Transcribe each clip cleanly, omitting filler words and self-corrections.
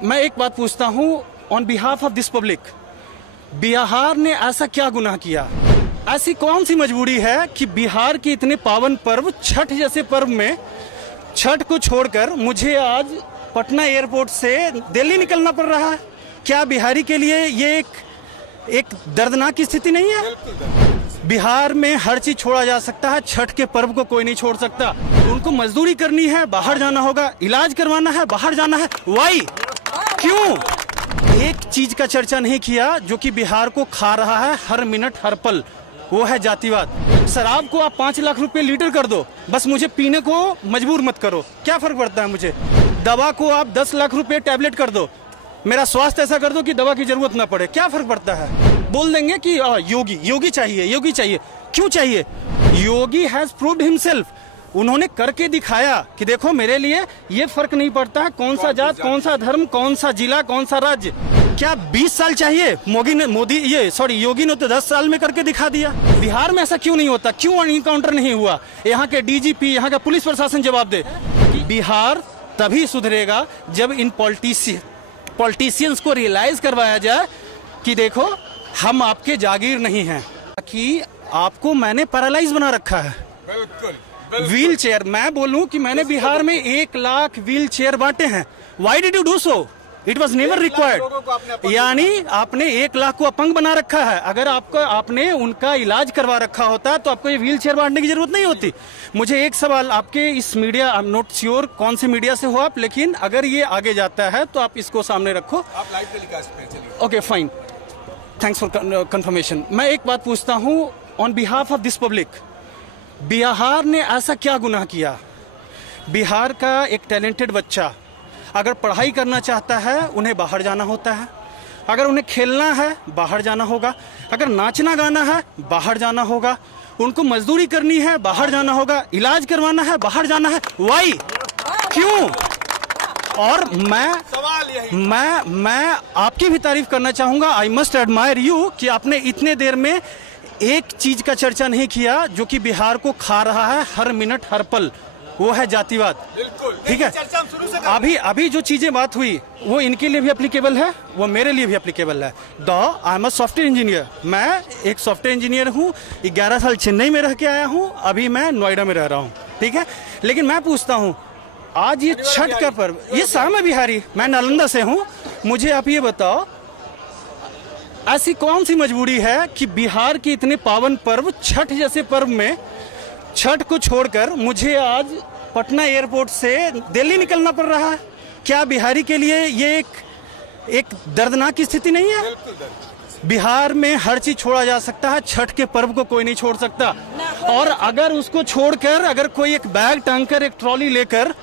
मैं एक बात पूछता हूँ on behalf of this public, Bihar ने ऐसा क्या गुनाह किया, ऐसी कौन सी मजबूरी है कि बिहार के इतने पावन पर्व छठ जैसे पर्व में छठ को छोड़कर मुझे आज पटना एयरपोर्ट से दिल्ली निकलना पड़ रहा है। क्या बिहारी के लिए ये एक दर्दनाक स्थिति नहीं है? बिहार में हर चीज छोड़ा जा सकता है, छठ के पर्व को कोई नहीं छोड़ सकता। उनको मजदूरी करनी है, बाहर जाना होगा, इलाज करवाना है, बाहर जाना है। वाई? क्यों? एक चीज का चर्चा नहीं किया जो कि बिहार को खा रहा है हर मिनट हर पल, वो है जातिवाद। शराब को आप 5 लाख रुपए लीटर कर दो, बस मुझे पीने को मजबूर मत करो, क्या फर्क पड़ता है मुझे? दवा को आप 10 लाख रुपए टैबलेट कर दो, मेरा स्वास्थ्य ऐसा कर दो कि दवा की जरूरत ना पड़े, क्या फर्क पड़ता है? बोल देंगे कि योगी चाहिए, योगी चाहिए। क्यों चाहिए? योगी हैज प्रूव्ड हिमसेल्फ, उन्होंने करके दिखाया कि देखो मेरे लिए ये फर्क नहीं पड़ता है कौन सा जात, कौन सा धर्म, कौन सा जिला, कौन सा राज्य। क्या 20 साल चाहिए? योगी ने तो 10 साल में करके दिखा दिया। बिहार में ऐसा क्यों नहीं होता? क्यों इनकाउंटर नहीं हुआ? यहाँ के डीजीपी, यहाँ का पुलिस प्रशासन जवाब दे। बिहार तभी सुधरेगा जब इन पॉलिटिशियंस को रियलाइज करवाया जाए कि देखो हम आपके जागीर नहीं हैं, कि आपको मैंने पैरालाइज बना रखा है। व्हील चेयर, मैं बोलूं कि मैंने बिहार में 1 लाख व्हील चेयर बांटे हैं। Why did you do so? It was never required. यानी आपने 1 लाख को अपंग बना रखा है। अगर आपने उनका इलाज करवा रखा होता तो आपको ये व्हील चेयर बांटने की जरूरत नहीं होती। मुझे एक सवाल, आपके इस media, I am not sure कौन से मीडिया से हो आप, लेकिन अगर ये आगे जाता है तो आप इसको सामने रखो। आप लाइव टेलीकास्ट पे चलिए। Okay fine, thanks for confirmation. मैं एक बात पूछता हूँ on behalf of this public, Bihar ने ऐसा क्या गुनाह किया? बिहार का एक टैलेंटेड बच्चा अगर पढ़ाई करना चाहता है उन्हें बाहर जाना होता है, अगर उन्हें खेलना है बाहर जाना होगा, अगर नाचना गाना है बाहर जाना होगा, उनको मजदूरी करनी है बाहर जाना होगा, इलाज करवाना है बाहर जाना है। वाई? क्यों? और मैं आपकी भी तारीफ करना चाहूंगा। आई मस्ट एडमायर यू कि आपने इतने देर में एक चीज का चर्चा नहीं किया जो कि बिहार को खा रहा है हर मिनट हर पल, वो है जातिवाद। ठीक है, अभी जो चीजें बात हुई वो इनके लिए भी एप्लीकेबल है, वो मेरे लिए भी एप्लीकेबल है। I am a software engineer, मैं एक सॉफ्टवेयर इंजीनियर हूँ, 11 साल चेन्नई में रह के आया हूँ, अभी मैं नोएडा में रह रहा हूँ। ठीक है, लेकिन मैं पूछता हूँ आज ये छठ का पर्व, ये शाम है बिहारी, मैं नालंदा से हूँ, मुझे आप ये बताओ ऐसी कौन सी मजबूरी है कि बिहार के इतने पावन पर्व छठ जैसे पर्व में छठ को छोड़कर मुझे आज पटना एयरपोर्ट से दिल्ली निकलना पड़ रहा है? क्या बिहारी के लिए ये एक दर्दनाक स्थिति नहीं है? बिहार में हर चीज छोड़ा जा सकता है, छठ के पर्व को कोई नहीं छोड़ सकता। और अगर उसको छोड़कर अगर कोई एक बैग टांगकर, एक ट्रॉली लेकर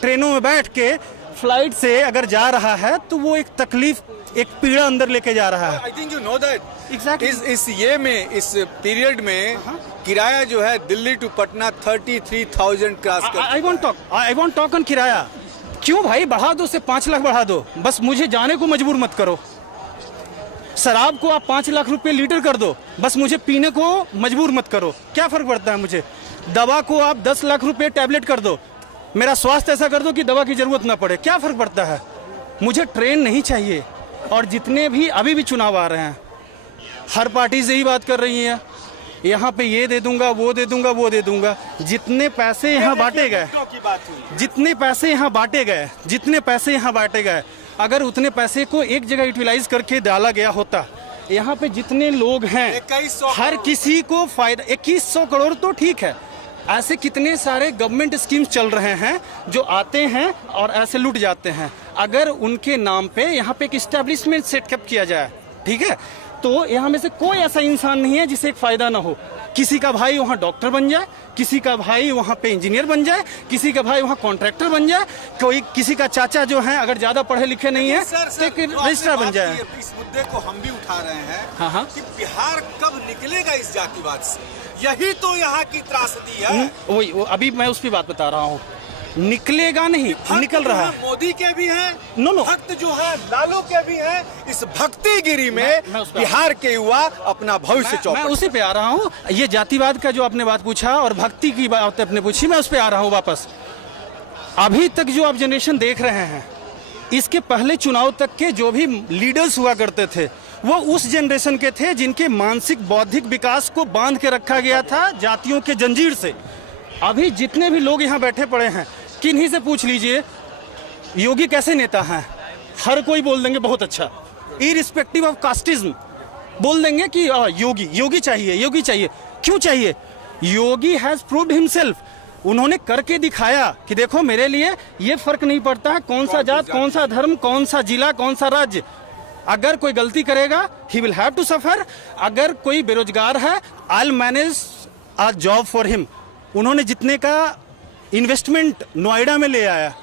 ट्रेनों में बैठ के फ्लाइट से अगर जा रहा है तो वो एक तकलीफ, एक पीड़ा अंदर लेके जा रहा है। I think you know that. Exactly. इस पीरियड में किराया जो है दिल्ली टू पटना 33,000 क्रॉस कर। आई वॉन्ट टॉक ऑन किराया। क्यों भाई? बढ़ा दो, से 5 लाख बढ़ा दो, बस मुझे जाने को मजबूर मत करो। शराब को आप 5 लाख रुपए लीटर कर दो, बस मुझे पीने को मजबूर मत करो, क्या फर्क पड़ता है मुझे? दवा को आप 10 लाख रुपए टैबलेट कर दो, मेरा स्वास्थ्य ऐसा कर दो कि दवा की जरूरत ना पड़े, क्या फर्क पड़ता है? मुझे ट्रेन नहीं चाहिए। और जितने भी अभी भी चुनाव आ रहे हैं, हर पार्टी से ही बात कर रही है, यहाँ पे ये दे दूंगा, वो दे दूंगा, वो दे दूंगा। जितने पैसे यहाँ बांटे गए, जितने पैसे यहाँ बांटे गए, अगर उतने पैसे को एक जगह यूटिलाइज करके डाला गया होता, यहाँ पे जितने लोग हैं हर किसी को फायदा। 2100 करोड़ तो ठीक है, ऐसे कितने सारे गवर्नमेंट स्कीम्स चल रहे हैं जो आते हैं और ऐसे लूट जाते हैं। अगर उनके नाम पे यहाँ पे एक इस्टेब्लिशमेंट सेटअप किया जाए, ठीक है, तो यहाँ में से कोई ऐसा इंसान नहीं है जिसे एक फायदा ना हो। किसी का भाई वहाँ डॉक्टर बन जाए, किसी का भाई वहाँ पे इंजीनियर बन जाए, किसी का भाई वहाँ कॉन्ट्रैक्टर बन जाए, कोई किसी का चाचा जो है अगर ज्यादा पढ़े लिखे नहीं है तो एक रजिस्ट्रार बन जाए। इस मुद्दे को हम भी उठा रहे हैं। हाँ। कि बिहार कब निकलेगा इस जातिवाद से? यही तो यहाँ की त्रासदी है। वही अभी मैं उस पर बात बता रहा हूँ, निकलेगा नहीं, निकल रहा है। मोदी के भी हैं, नो भक्त जो है लालू के भी हैं। इस भक्तिगिरी में बिहार के युवा अपना भविष्य चौपट। मैं उसी पे आ रहा हूँ। ये जातिवाद का जो आपने बात पूछा और भक्ति की बात आपने पूछी, मैं उस पे आ रहा हूँ वापस। अभी तक जो आप जनरेशन देख रहे हैं इसके पहले चुनाव तक के जो भी लीडर्स हुआ करते थे वो उस जनरेशन के थे जिनके मानसिक बौद्धिक विकास को बांध के रखा गया था जातियों के जंजीर से। अभी जितने भी लोग यहाँ बैठे पड़े हैं, किन्हीं से पूछ लीजिए योगी कैसे नेता हैं, हर कोई बोल देंगे बहुत अच्छा, इरिस्पेक्टिव ऑफ कास्टिज्म बोल देंगे कि योगी योगी चाहिए, योगी चाहिए। क्यों चाहिए? योगी हैज प्रूव्ड हिमसेल्फ, उन्होंने करके दिखाया कि देखो मेरे लिए ये फर्क नहीं पड़ता है कौन सा जात, कौन सा धर्म, कौन सा जिला, कौन सा राज्य। अगर कोई गलती करेगा he will have to suffer. अगर कोई बेरोजगार है I will manage a job for him. उन्होंने जितने का इन्वेस्टमेंट नोएडा में ले आया,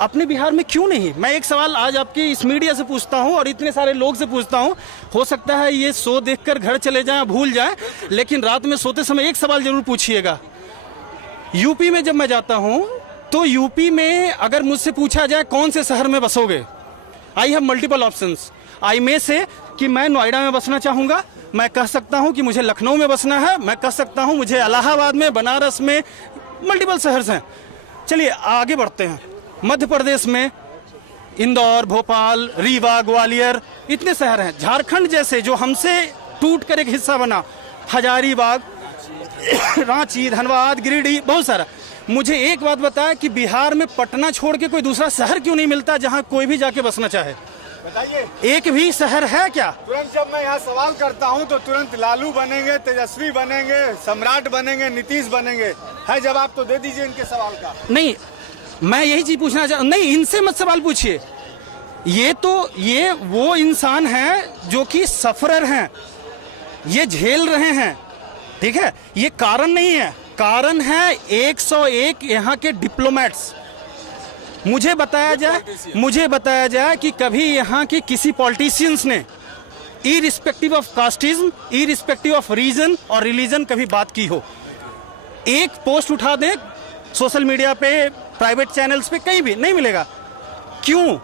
अपने बिहार में क्यों नहीं? मैं एक सवाल आज आपके इस मीडिया से पूछता हूं और इतने सारे लोग से पूछता हूं, हो सकता है ये शो देखकर घर चले जाएं, भूल जाएं, लेकिन रात में सोते समय एक सवाल जरूर पूछिएगा। यूपी में जब मैं जाता हूं तो यूपी में अगर मुझसे पूछा जाए कौन से शहर में बसोगे, आई हैव मल्टीपल ऑप्शंस। आई में से कि मैं नोएडा में बसना चाहूँगा, मैं कह सकता हूँ कि मुझे लखनऊ में बसना है, मैं कह सकता हूँ मुझे इलाहाबाद में, बनारस में, मल्टीपल शहर हैं। चलिए आगे बढ़ते हैं। मध्य प्रदेश में इंदौर, भोपाल, रीवा, ग्वालियर, इतने शहर हैं। झारखंड जैसे जो हमसे टूट कर एक हिस्सा बना, हजारीबाग, रांची, धनबाद, गिरिडीह, बहुत सारा। मुझे एक बात बताया कि बिहार में पटना छोड़ के कोई दूसरा शहर क्यों नहीं मिलता जहां कोई भी जाके बसना चाहे? बताइए, एक भी शहर है क्या? तुरंत जब मैं यहाँ सवाल करता हूँ तो तुरंत लालू बनेंगे, तेजस्वी बनेंगे, सम्राट बनेंगे, नीतीश बनेंगे। है जवाब तो दे दीजिए इनके सवाल का। नहीं, मैं यही चीज पूछना चाहता। नहीं, इनसे मत सवाल पूछिए। ये वो इंसान हैं जो कि सफरर हैं, ये झेल रहे हैं, ठीक है? ये कारण नहीं है, कारण है 101 यहाँ के डिप्लोमेट्स। मुझे बताया जाए कि कभी यहाँ के किसी पॉलिटिशियंस ने irrespective of casteism, irrespective of region और रिलीजन कभी बात की हो। एक पोस्ट उठा दें सोशल मीडिया पे, प्राइवेट चैनल्स पे, कहीं भी नहीं मिलेगा। क्यों?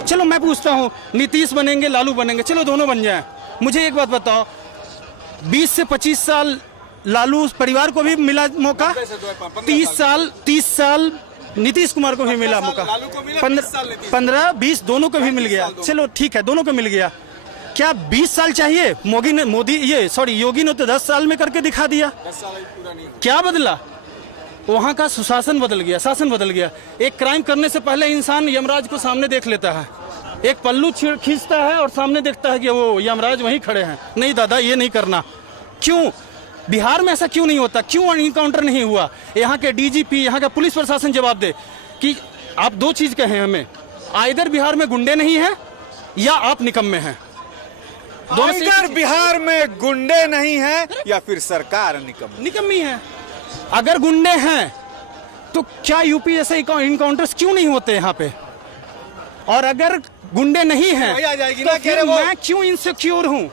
चलो मैं पूछता हूँ, नीतीश बनेंगे, लालू बनेंगे, चलो दोनों बन जाएं। मुझे एक बात बताओ, 20 से 25 साल लालू परिवार को भी मिला मौका, 30 साल नीतीश कुमार को भी मिला मौका, 15-20 दोनों को भी मिल गया। चलो ठीक है, दोनों को मिल गया। क्या 20 साल चाहिए? योगी ने तो 10 साल में करके दिखा दिया। 10 साल पूरा नहीं। क्या बदला? वहाँ का सुशासन बदल गया, शासन बदल गया। एक क्राइम करने से पहले इंसान यमराज को सामने देख लेता है, एक पल्लू खींचता है और सामने देखता है कि वो यमराज वहीं खड़े हैं। नहीं दादा, ये नहीं करना। क्यों बिहार में ऐसा क्यों नहीं होता? क्यों इनकाउंटर नहीं हुआ? यहाँ के डीजीपी, यहाँ का पुलिस प्रशासन जवाब दे कि आप दो चीज कहें हमें, आइदर बिहार में गुंडे नहीं हैं या आप निकम्मे हैं। आइदर बिहार में गुंडे नहीं हैं या फिर सरकार निकम्मी है। अगर गुंडे हैं तो क्या यूपी जैसे इनकाउंटर्स क्यों नहीं होते यहाँ पे? और अगर गुंडे नहीं हैं तो फिर मैं क्यों इनसिक्योर हूँ?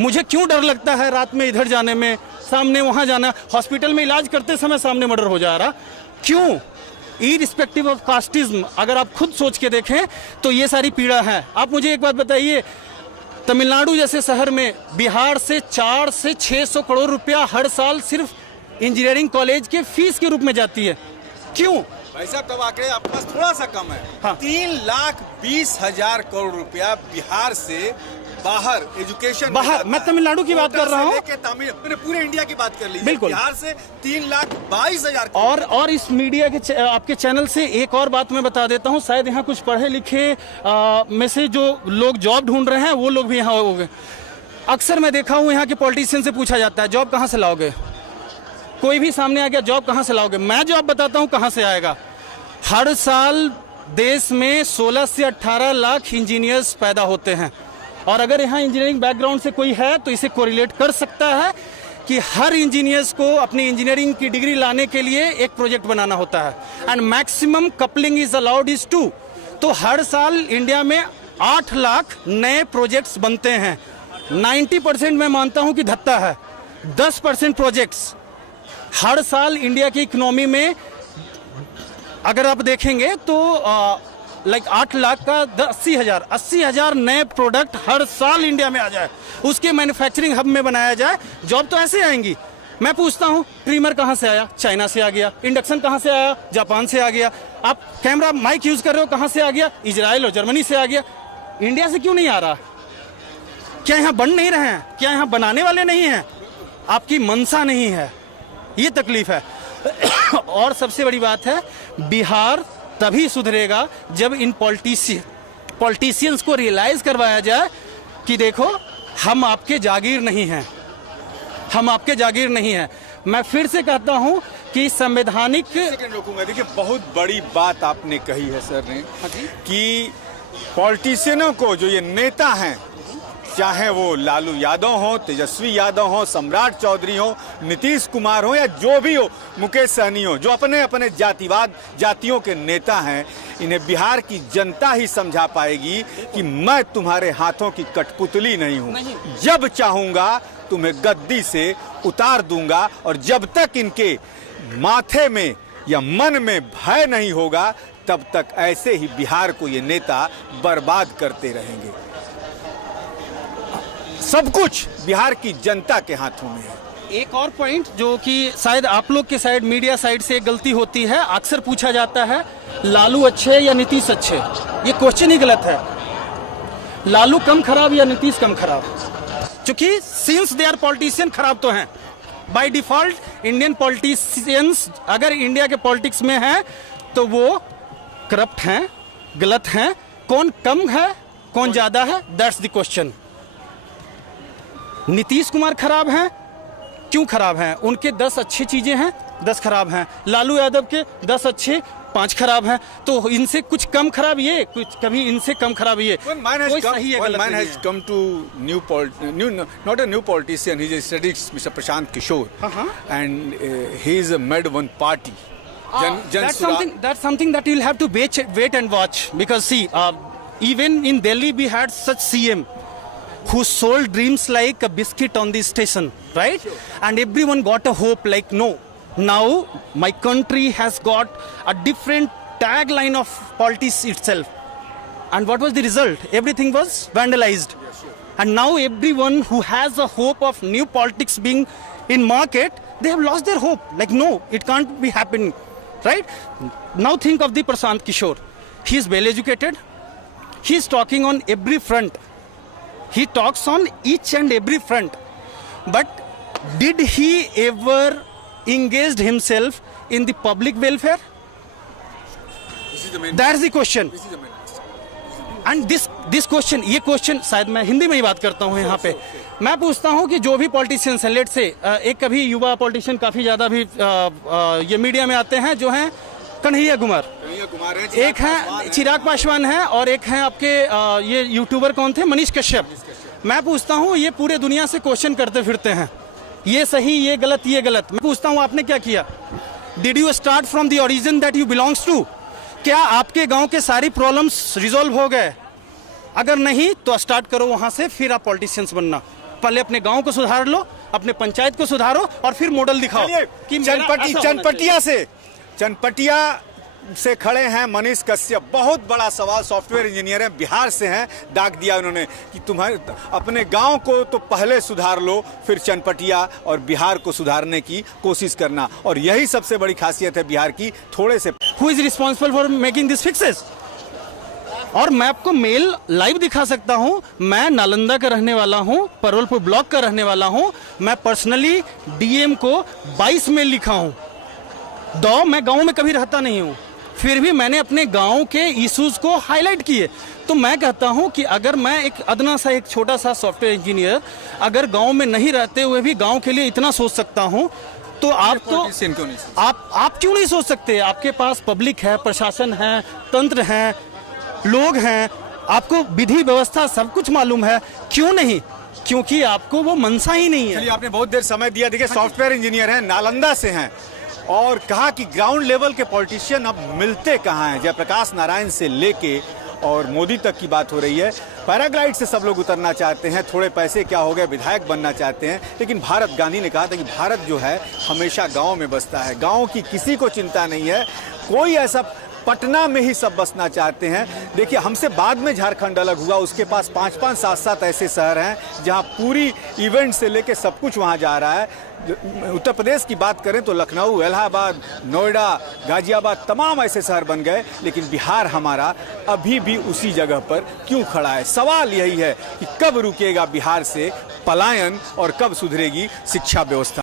मुझे क्यों डर लगता है रात में इधर जाने में, सामने वहां जाना, हॉस्पिटल में इलाज करते समय सामने मर्डर हो जा रहा? क्यों? इरिस्पेक्टिव ऑफ कास्टिज्म, अगर आप खुद सोच के देखें तो ये सारी पीड़ा है। आप मुझे एक बात बताइए, तमिलनाडु जैसे शहर में बिहार से 400 से 600 करोड़ रुपया हर साल सिर्फ इंजीनियरिंग कॉलेज के फीस के रूप में जाती है। क्यों? भाई साहब, तब आंकड़े आपके पास थोड़ा सा कम है। हाँ। 3,20,000 करोड़ रुपया बिहार से बाहर एजुकेशन बाहर, मैं तमिलनाडु की बात कर रहा हूँ, मैंने पूरे इंडिया की बात कर ली। बिल्कुल। बिहार से 3,22,000। और इस मीडिया के आपके चैनल से एक और बात मैं बता देता हूँ, शायद यहाँ कुछ पढ़े लिखे में से जो लोग जॉब ढूंढ रहे हैं वो लोग भी यहाँ हो गए। अक्सर मैं देखा हूँ यहाँ के पॉलिटिशियन से पूछा जाता है जॉब कहाँ से लाओगे? कोई भी सामने आ गया जॉब कहाँ से लाओगे? मैं जॉब बताता हूँ कहाँ से आएगा। हर साल देश में 16 से 18 लाख इंजीनियर्स पैदा होते हैं, और अगर यहाँ इंजीनियरिंग बैकग्राउंड से कोई है तो इसे कोरिलेट कर सकता है कि हर इंजीनियर्स को अपनी इंजीनियरिंग की डिग्री लाने के लिए एक प्रोजेक्ट बनाना होता है, and maximum coupling is allowed is 2। तो हर साल इंडिया में 8 लाख नए प्रोजेक्ट्स बनते हैं। 90% मैं मानता हूँ कि धत्ता है। 10% प्रोजेक्ट्स हर साल इंडिया की इकोनॉमी में अगर आप देखेंगे तो 8 लाख का 80,000 नए प्रोडक्ट हर साल इंडिया में आ जाए, उसके मैन्युफैक्चरिंग हब में बनाया जाए, जॉब तो ऐसे आएंगी। मैं पूछता हूँ ट्रिमर कहाँ से आया? चाइना से आ गया। इंडक्शन कहाँ से आया? जापान से आ गया। आप कैमरा माइक यूज कर रहे हो, कहाँ से आ गया? इजराइल और जर्मनी से आ गया। इंडिया से क्यों नहीं आ रहा? क्या यहाँ बन नहीं रहे हैं? क्या यहाँ बनाने वाले नहीं हैं? आपकी मंशा नहीं है, ये तकलीफ है। और सबसे बड़ी बात है, बिहार तभी सुधरेगा जब इन पॉलिटिशियंस को रियलाइज करवाया जाए कि देखो हम आपके जागीर नहीं हैं, हम आपके जागीर नहीं हैं। मैं फिर से कहता हूं कि संवैधानिक सेकंड रोकूंगा। देखिए, बहुत बड़ी बात आपने कही है सर ने कि पॉलिटिशियनों को, जो ये नेता हैं, चाहे वो लालू यादव हो, तेजस्वी यादव हो, सम्राट चौधरी हो, नीतीश कुमार हो या जो भी हो, मुकेश सहनी हो, जो अपने अपने जातियों के नेता हैं, इन्हें बिहार की जनता ही समझा पाएगी कि मैं तुम्हारे हाथों की कठपुतली नहीं हूं। जब चाहूंगा तुम्हें गद्दी से उतार दूंगा, और जब तक इनके माथे में या मन में भय नहीं होगा, तब तक ऐसे ही बिहार को ये नेता बर्बाद करते रहेंगे। सब कुछ बिहार की जनता के हाथों में है। एक और पॉइंट जो कि शायद आप लोग के साइड, मीडिया साइड से गलती होती है, अक्सर पूछा जाता है लालू अच्छे या नीतीश अच्छे। ये क्वेश्चन ही गलत है। लालू कम खराब या नीतीश कम खराब? क्योंकि सिंस दे आर पॉलिटिशियन, खराब तो हैं बाय डिफॉल्ट। इंडियन पॉलिटिशियंस अगर इंडिया के पॉलिटिक्स में हैं तो वो करप्ट हैं, गलत हैं। कौन कम है, कौन ज्यादा है, that's the question. Nitish Kumar खराब हैं, क्यों खराब हैं? उनके 10 अच्छी चीजें हैं, 10 खराब हैं। लालू यादव के 10 अच्छे, 5 खराब हैं। तो इनसे कुछ कम खराब ये, कुछ कभी इनसे कम खराब ये। One man has come to not a new politician. He's a strategist, Mr. Prashant Kishore, and he's made one party. That's something that you'll have to wait and watch, because see, even in Delhi we had such CM who sold dreams like a biscuit on the station, right? And everyone got a hope like, no, now my country has got a different tagline of politics itself. And what was the result? Everything was vandalized. And now everyone who has a hope of new politics being in market, they have lost their hope. Like, no, it can't be happening, right? Now think of the Prashant Kishore. He is well educated. He is talking on every front. He talks on each and every front. But did he ever engage himself in the public welfare? That's the question. And this question, ये question शायद मैं हिंदी में ही बात करता हूँ यहाँ पे। मैं पूछता हूँ कि जो भी पॉलिटिशियंस हैं, लेट से एक कभी युवा पॉलिटिशियन काफी ज्यादा भी ये मीडिया में आते हैं, जो हैं कन्हैया कुमार, एक है चिराग पासवान है, और एक है आपके ये यूट्यूबर कौन थे, मनीष कश्यप। मैं पूछता हूँ, ये पूरे दुनिया से क्वेश्चन करते फिरते हैं, ये सही, ये गलत, ये गलत। मैं पूछता हूँ, आपने क्या किया? Did you start from the origin that you belongs to? क्या आपके गांव के सारी प्रॉब्लम्स रिजॉल्व हो गए? अगर नहीं तो स्टार्ट करो वहां से, फिर आप पॉलिटिशियंस बनना। पहले अपने गांव को सुधार लो, अपने पंचायत को सुधारो, और फिर मॉडल दिखाओ कि चनपटिया से खड़े हैं मनीष कश्यप। बहुत बड़ा सवाल, सॉफ्टवेयर इंजीनियर है, बिहार से हैं। दाग दिया उन्होंने कि तुम्हारे अपने गांव को तो पहले सुधार लो, फिर चनपटिया और बिहार को सुधारने की कोशिश करना। और यही सबसे बड़ी खासियत है बिहार की। थोड़े से who is responsible for making this fixes? और मैं आपको मेल लाइव दिखा सकता हूं। मैं नालंदा का रहने वाला हूं, परवलपुर ब्लॉक का रहने वाला हूं। मैं पर्सनली डीएम को 22 मेल लिखा हूं। मैं गांव में कभी रहता नहीं हूं, फिर भी मैंने अपने गांव के इश्यूज को हाईलाइट किए। तो मैं कहता हूं कि अगर मैं एक अदना सा, एक छोटा सा सॉफ्टवेयर इंजीनियर, अगर गांव में नहीं रहते हुए भी गांव के लिए इतना सोच सकता हूं, तो आप क्यों नहीं सोच सकते? आपके पास पब्लिक है, प्रशासन है, तंत्र है, लोग हैं, आपको विधि व्यवस्था सब कुछ मालूम है, क्यों नहीं? क्योंकि आपको वो मनसा ही नहीं है। चलिए, आपने बहुत देर समय दिया। देखिए, सॉफ्टवेयर इंजीनियर हैं, नालंदा से हैं, और कहा कि ग्राउंड लेवल के पॉलिटिशियन अब मिलते कहाँ हैं। जयप्रकाश नारायण से लेके और मोदी तक की बात हो रही है। पैराग्लाइड से सब लोग उतरना चाहते हैं, थोड़े पैसे क्या हो गए, विधायक बनना चाहते हैं। लेकिन भारत, गांधी ने कहा था कि भारत जो है हमेशा गांव में बसता है, गांव की किसी को चिंता नहीं है। कोई ऐसा पटना में ही सब बसना चाहते हैं। देखिए, हमसे बाद में झारखंड अलग हुआ, उसके पास 5-5, 7-7 ऐसे शहर हैं जहां पूरी इवेंट से लेके सब कुछ वहां जा रहा है। उत्तर प्रदेश की बात करें तो लखनऊ, इलाहाबाद, नोएडा, गाजियाबाद तमाम ऐसे शहर बन गए, लेकिन बिहार हमारा अभी भी उसी जगह पर क्यों खड़ा है? सवाल यही है कि कब रुकेगा बिहार से पलायन और कब सुधरेगी शिक्षा व्यवस्था।